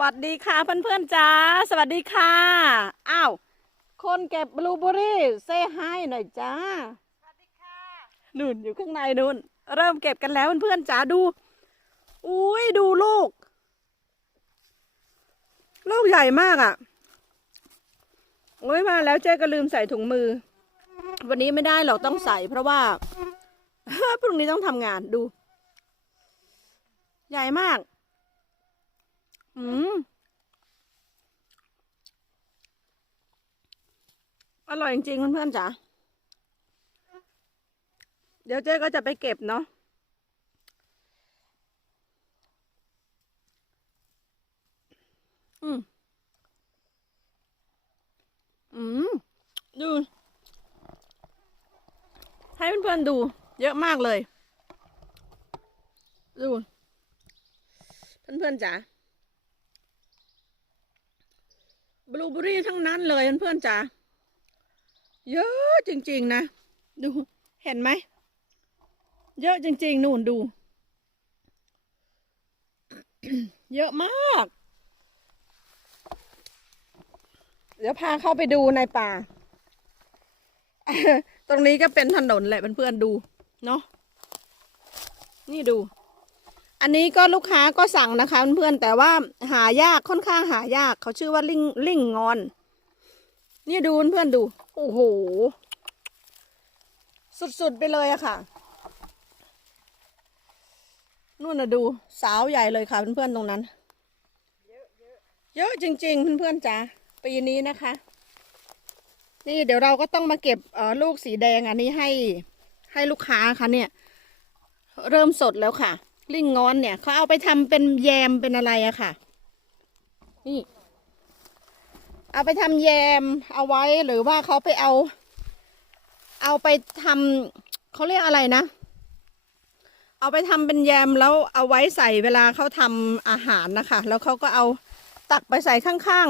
วัสดีค่ะเพื่อนๆจ้าสวัสดีค่ะอ้าวคนเก็บบลูเบอรี่เซให้หน่อยจ้าสวัสดีค่ะนู่นอยู่ข้างในนู่น เริ่มเก็บกันแล้วเพื่อนๆจ้าดูอุ้ยดูลูก ลูกใหญ่มากอะ่ะโอ้ยมาแล้วเจ๊ก็ลืมใส่ถุงมือ วันนี้ไม่ได้หรอกต้องใส่ เพราะว่าพรุ่งนี้ต้องทำงานดู ใหญ่มาก อืมอร่อยจริงๆเพื่อนๆจ๋าเดี๋ยวเจ๊ก็จะไปเก็บเนาะอืม อืม ดู ให้เพื่อนๆดู เยอะมากเลย ดู เพื่อนๆจ๋า บลูเบอรี่ทั้งนั้นเลยเพื่อนๆจ๋าเยอะจริง ๆ นะ ดูเห็นไหม เยอะจริง ๆ นู่นดู เยอะมาก เดี๋ยวพาเข้าไปดูในป่า ตรงนี้ก็เป็นถนนแหละเพื่อนๆดู เนาะนี่ดู อันนี้ก็ลูกค้าก็สั่งนะคะเพื่อนๆแต่ว่าหายากค่อนข้างหายากเขาชื่อว่าลิงลิงงอน นี่ดูเพื่อนๆดู โอ้โห สุดๆไปเลยอะค่ะนู่นน่ะดูสาวใหญ่เลยค่ะเพื่อนๆตรงนั้น เยอะจริงๆเพื่อนๆจ้าปีนี้นะคะ นี่เดี๋ยวเราก็ต้องมาเก็บลูกสีแดงอันนี้ให้ให้ลูกค้าค่ะเนี่ย เริ่มสดแล้วค่ะ ลิงงอนเนี่ยเขาเอาไปทำเป็นแยมเป็นอะไรอะค่ะ นี่ เอาไปทำแยมเอาไว้หรือว่าเขาไปเอา เอาไปทำเขาเรียกอะไรนะ เอาไปทำเป็นแยมแล้วเอาไว้ใส่เวลาเขาทำอาหารนะคะ แล้วเขาก็เอาตักไปใส่ข้าง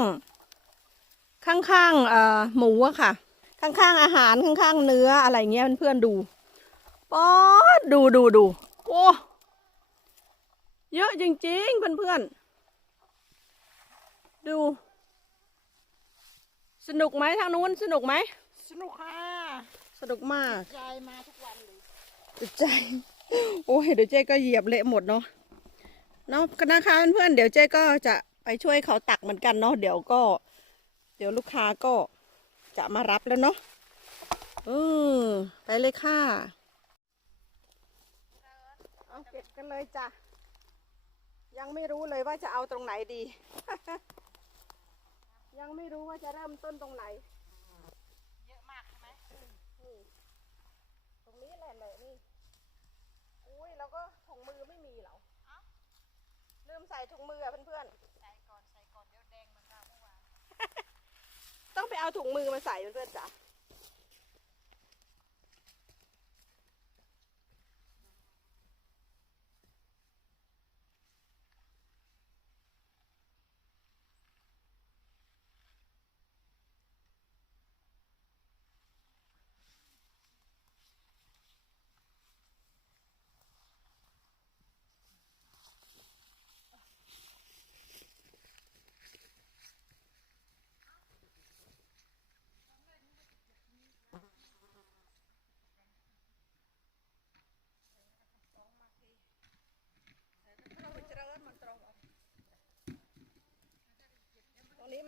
ๆ ข้างๆเอ่อหมูอะค่ะ ข้างๆอาหารข้างๆเนื้ออะไรเงี้ยเพื่อนๆดูป๊อดดูดูดูโอ้ เยอะจริงๆ เพื่อนๆ ดู สนุกไหมทางนู้นสนุกไหม สนุกค่ะ สนุกมากยายมาทุกวันเลยติดใจ โอ้ยเดี๋ยวเจ๊ก็เหยียบเละหมดเนาะเนาะก็นะคะเพื่อนๆเดี๋ยวเจ๊ก็จะไปช่วยเขาตักเหมือนกันเนาะเดี๋ยวก็ เดี๋ยวลูกค้าก็จะมารับแล้วเนาะเออไปเลยค่ะ เอาเก็บกันเลยจ้ะ ยังไม่รู้เลยว่าจะเอาตรงไหนดี ยังไม่รู้ว่าจะเริ่มต้นตรงไหน เยอะมากใช่ไหมนี่ตรงนี้แหละเลยนี่ อุ้ยแล้วก็ถุงมือไม่มีเหรอลืมใส่ถุงมืออะเพื่อนใส่ก่อนใส่ก่อนเดี๋ยวแดงเหมือนเราเมื่อวานๆต้องไปเอาถุงมือมาใส่เพื่อนๆจ้ะ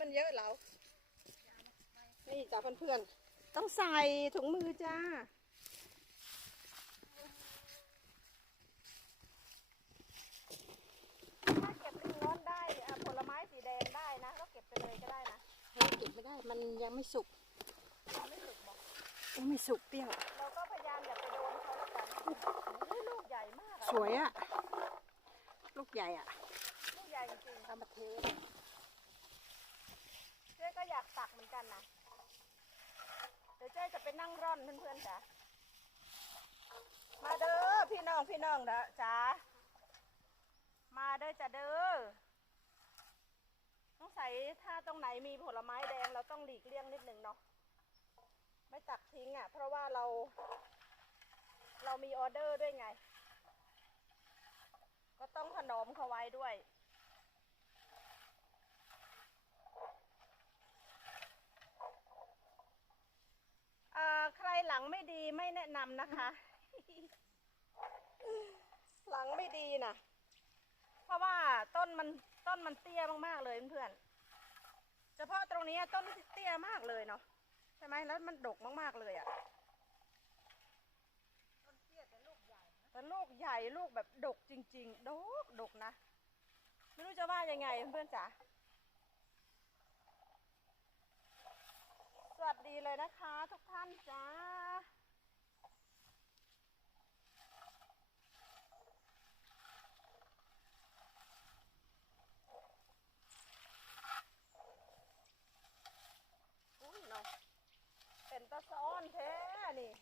มันเยอะแล้วนี่จ้ะเพื่อนๆ ต้องใส่ถุงมือจ้า ถ้าเก็บลิงร้อนได้อะผลไม้สีแดงได้นะก็เก็บไปเลยก็ได้นะเฮ้ยเก็บไม่ได้ มันยังไม่สุก ยังไม่สุกบอกยังไม่สุกเปรี้ยว เราก็พยายามอย่าไปโดนเขาแล้วกันโอ้ยลูกใหญ่มากอะสวยอะ ลูกใหญ่อะ ลูกใหญ่จริงเอามาเท ๆเจ๊ก็อยากตักเหมือนกันนะ เดี๋ยวเจ๊จะไปนั่งร่อนเพื่อนๆจ้ะมาเด้อพี่น้องพี่น้องเด้อจ้ามาเด้อจ้ะเด้อต้องใส่ถ้าตรงไหนมีผลไม้แดงเราต้องหลีกเลี่ยงนิดนึงเนาะไม่ตักทิ้งอะ่ะ เพราะว่าเรา เรามีออเดอร์ด้วยไง ก็ต้องถนอมเขาไว้ด้วย นำนะคะ หลังไม่ดีนะเพราะว่าต้นมันต้นมันเตี้ยมากๆเลยเพื่อนๆเฉพาะตรงนี้ต้นเตี้ยมากเลยเนาะใช่ไหมแล้วมันดกมากๆเลยอะ่ะต้นเตี้ยแต่ลูกใหญ่นะแต่ลูกใหญ่ลูกแบบดกจริง ๆ ดกดกนะไม่รู้จะว่ายังไงเพื่อนๆจ๋าสวัสดีเลยนะคะ ทุกท่านจ้า อุ้ยเนาะเป็นตะซ้อนแท้นี่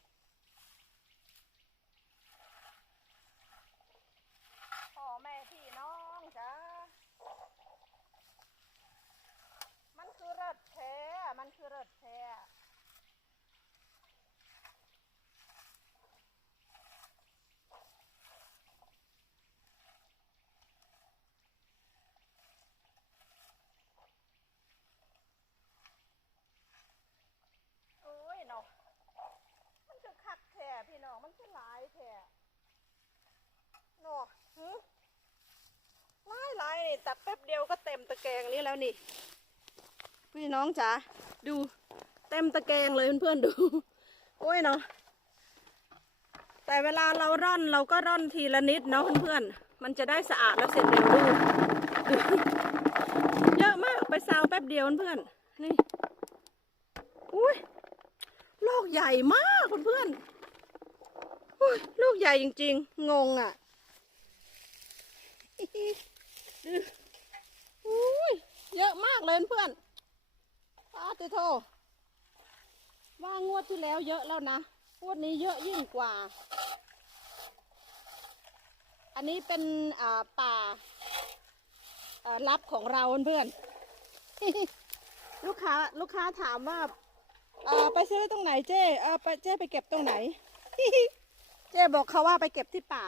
พ่อแม่พี่น้องจ้า มันคือเริดแท้ มันคือเริดแท้ โอ้ยเนาะ มันคือคักแท้พี่น้อง มันคือหลายแท้ เนาะหึไล่ไล่นี่ตัดแป๊บเดียวก็เต็มตะแกรงนี้แล้วนี่ พี่น้องจ๋าดูเต็มตะแกรงเลยเพื่อนๆดู โอ้ยเนาะแต่เวลาเราร่อนเราก็ร่อนทีละนิดเนาะเพื่อนๆ มันจะได้สะอาดแล้วเสร็จเร็วดูเยอะมากไปซาวแป๊บเดียวเพื่อนๆ นี่ อุ้ยลูกใหญ่มากเพื่อนๆอุ้ยลูกใหญ่จริงๆ งงอะ อุ้ยเยอะมากเลยเพื่อนป้าติโทว่างวดที่แล้วเยอะแล้วนะงวดนี้เยอะยิ่งกว่า อันนี้เป็นป่าลับของเราเพื่อน ลูกค้าลูกค้าถามว่าไปซื้อตรงไหนเจ้เออไปเจ้ไปเก็บตรงไหน เจ้บอกเขาว่าไปเก็บที่ป่า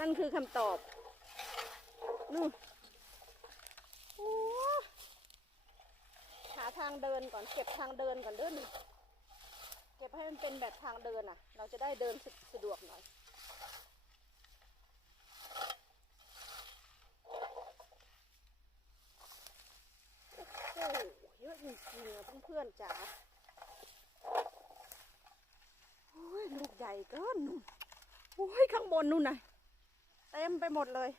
นั่นคือคำตอบ นู่นโอ้หาทางเดินก่อน เก็บทางเดินก่อนเดินงเก็บให้มันเป็นแบบทางเดินอะ เราจะได้เดินสะสะดวกหน่อยโอ้โหเยอะจริงๆอะเพื่อนๆจ๋าโอ้ยลูกใหญ่เกินนู่นโอ้ยข้างบนนู่นน่ะ เต็มไปหมดเลย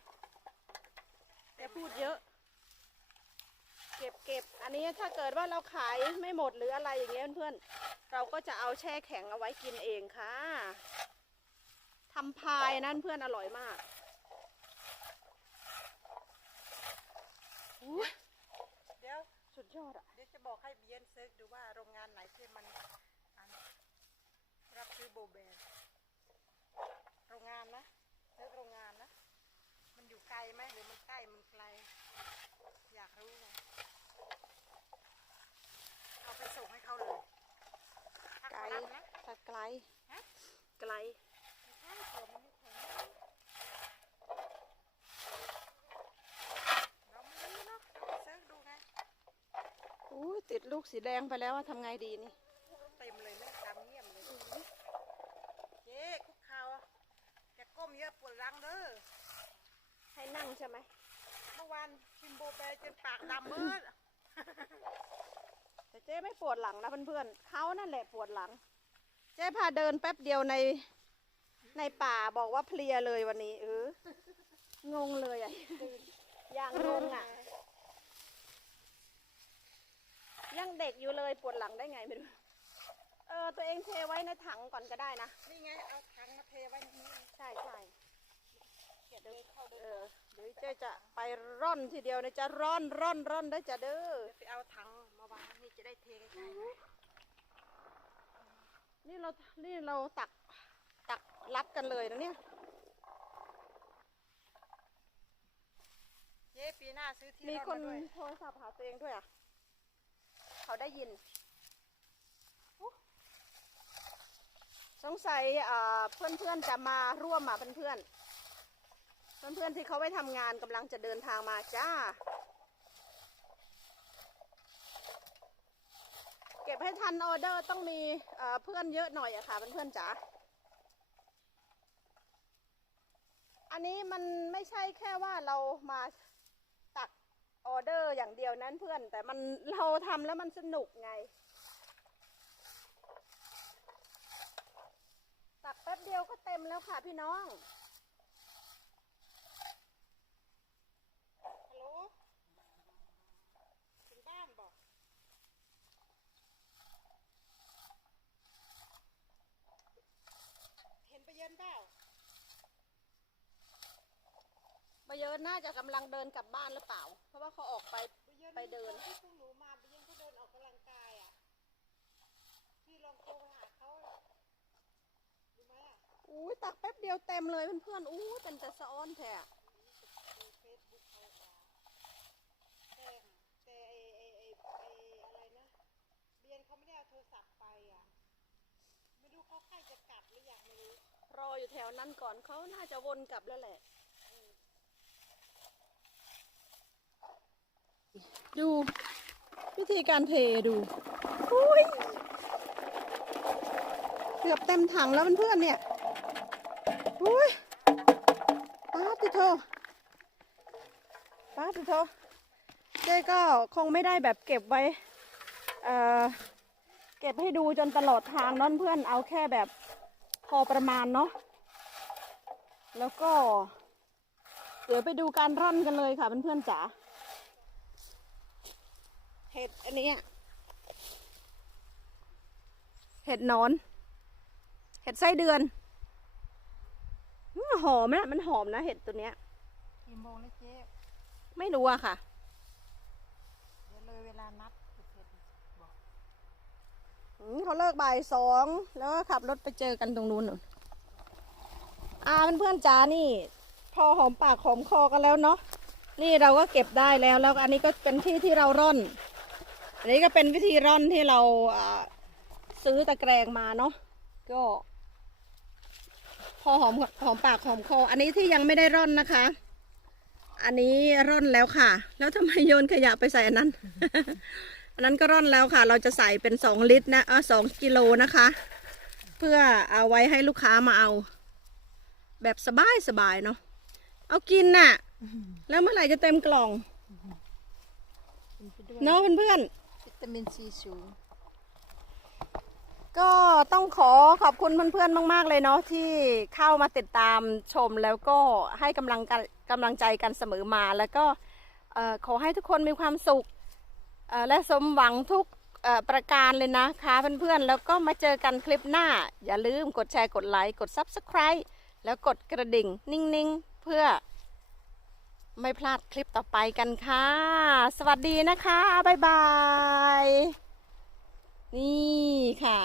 แกพูดเยอะ เก็บเก็บอันนี้ถ้าเกิดว่าเราขายไม่หมดหรืออะไรอย่างเงี้ยเพื่อนๆเราก็จะเอาแช่แข็งเอาไว้กินเองค่ะทำพายนั่นเพื่อนอร่อยมากโอ้ยเดี๋ยวสุดยอดอะเดี๋ยวจะบอกให้เบียนเซิร์ชดูว่าโรงงานไหนที่มันอันรับซื้อโบแบนโรงงานนะเซิร์ชโรงงานนะ มันอยู่ ไกลไหมหรือมันใกล้มันไกล อยากรู้ไงเอาไปส่งให้เขาเลยถ้าไกลเขารับนะ ถ้าไกลฮะ ไกล ไม่ใช่เผื่อมันไม่ถึงเราไม่รู้เนาะเราไปเซิร์ชดูไงอุ้ยติดลูกสีแดงไปแล้วอะทำไงดีนี่ เต็มเลยแม่ดำเงียบเลยเจ๊คุกเข่าจะก้มเยอะปวดหลังเด้อ ให้นั่งใช่ไหมเมื่อวานกินโบเบจนปากดำเมื่อแต่เจ๊ไม่ปวดหลังนะเพื่อนๆเขานั่นแหละปวดหลัง เจ๊พาเดินแป๊บเดียวในในป่าบอกว่าเพลียเลยวันนี้เอองงเลยอะอย่างงงอะ ยังเด็กอยู่เลยปวดหลังได้ไงไม่รู้เออตัวเองเทไว้ในถังก่อนก็ได้นะ นี่ไง เอาถังมาเทไว้นี่ใช่ใช่ เกียดเลยเข้าเด้เอออเดี๋ยวเจ๊จะไปร่อนทีเดียวนะจะร่อนร่อนร่อนได้อจ้ะเด้อเดี๋ยวไปเอาถังมาวางนี่จะได้เทใกล้ๆหน่อยนี่เรานี่เราตักตักรับกันเลยนะเนี่ยเจ๊ปีหน้าซื้อที่มีร่อนคนมาด้วยโทรศัพท์หาตัวเองด้วยอะ เขาได้ยินอุ๊ยสงสัยอ่าเพื่อนๆจะมาร่วมอะเพื่อนๆ เพื่อนๆที่เขาไปทำงานกำลังจะเดินทางมาจ้า เก็บให้ทันออเดอร์ต้องมีเพื่อนเยอะหน่อยอะค่ะเพื่อนๆจ๋าอันนี้มันไม่ใช่แค่ว่าเรามาตักออเดอร์อย่างเดียวนั้นเพื่อน แต่มันเราทำแล้วมันสนุกไง ตักแป๊บเดียวก็เต็มแล้วค่ะพี่น้อง ฮัลโหลถึงบ้านบอกเห็นไปเย็นเปล่า มาเยอะน่าจะกำลังเดินกลับบ้านหรือเปล่า เพราะว่าเขาออกไป ไปเดิน ที่พวกหนูมาไปเย็นเขาเดินออกกำลังกายอะพี่ลองโทรไปหาเขาดูไหมอะอุ้ยตักแป๊บเดียวเต็มเลยเพื่อนๆอู้เป็นแต่สะอ้อนแท้ดูเฟซบุ๊กเขาอะแต่แต่ไอไอไอไออะไรนะเบียนเขาไม่ได้เอาโทรศัพท์ไปอะไม่รู้เขาใกล้จะกลับหรือยังไม่รู้รออยู่แถวนั้นก่อนเขาน่าจะวนกลับแล้วแหละ ดูวิธีการเทดูอุ้ยเกือบเต็มถังแล้วเพื่อนๆเนี่ยอุ้ยป้าติโทป้าติโทเจ๊ก็คงไม่ได้แบบเก็บไว้เอ่อเก็บให้ดูจนตลอดทางเนอนเพื่อนเอาแค่แบบพอประมาณเนาะแล้วก็ เดี๋ยวไปดูการร่อนกันเลยค่ะเพื่อนๆจ๋า เห็ดอันเนี้ยเห็ดหนอน เห็ดไส้เดือนอื้อหอมนะมันหอมนะเห็ดตัวเนี้ยกี่โมงแล้วเจ๊ไม่รู้อะค่ะเดี๋ยวเลยเวลานัดเผ็ดบอกอืมเขาเลิกบ่ายสองแล้วก็ขับรถไปเจอกันตรงนู้นน่ะอ่าเพื่อนๆจ๋านี่ พอหอมปากหอมคอกันแล้วเนาะนี่เราก็เก็บได้แล้วแล้วอันนี้ก็เป็นที่ที่เราร่อน อันนี้ก็เป็นวิธีร่อนที่เราซื้อตะแกรงมาเนาะก็พอหอมหอมปากหอมคออันนี้ที่ยังไม่ได้ร่อนนะคะ อันนี้ร่อนแล้วค่ะ แล้วทำไมโยนขยะไปใส่อันนั้น อันนั้นก็ร่อนแล้วค่ะ เราจะใส่เป็นสองลิตรนะเออสองกิโลนะคะ เพื่อเอาไว้ให้ลูกค้ามาเอา แบบสบายสบายๆเนาะเอากินน่ะ แล้วเมื่อไหร่จะเต็มกล่องเนาะเพื่อนๆ ตามินซีสูง ก็ต้องขอขอบคุณเพื่อนๆ มาก ๆ เลยเนาะที่เข้ามาติดตามชมแล้วก็ให้กำลังกันกำลังใจกันเสมอมา แล้วก็ขอให้ทุกคนมีความสุขและสมหวังทุกประการเลยนะคะเพื่อนๆ แล้วก็มาเจอกันคลิปหน้า อย่าลืมกดแชร์กดไลค์ กด Subscribe แล้วกดกระดิ่ง นิ่ง ๆ เพื่อ ไม่พลาดคลิปต่อไปกันค่ะ สวัสดีนะคะ บ๊ายบาย นี่ค่ะ